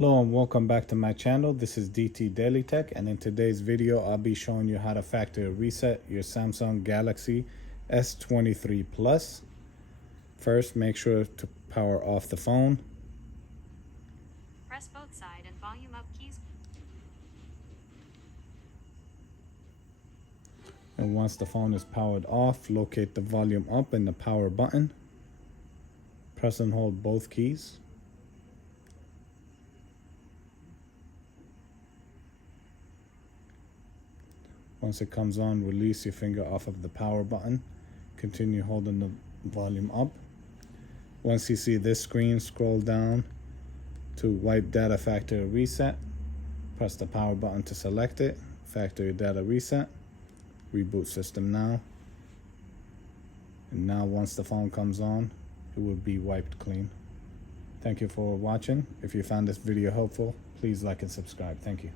Hello and welcome back to my channel. This is DailyTech, and in today's video I'll be showing you how to factory reset your Samsung Galaxy S23 Plus. First, make sure to power off the phone. Press both side and volume up keys. And once the phone is powered off, locate the volume up and the power button. Press and hold both keys. Once it comes on, release your finger off of the power button. Continue holding the volume up. Once you see this screen, scroll down to Wipe Data Factory Reset. Press the power button to select it. Factory Data Reset. Reboot system now. And now once the phone comes on, it will be wiped clean. Thank you for watching. If you found this video helpful, please like and subscribe. Thank you.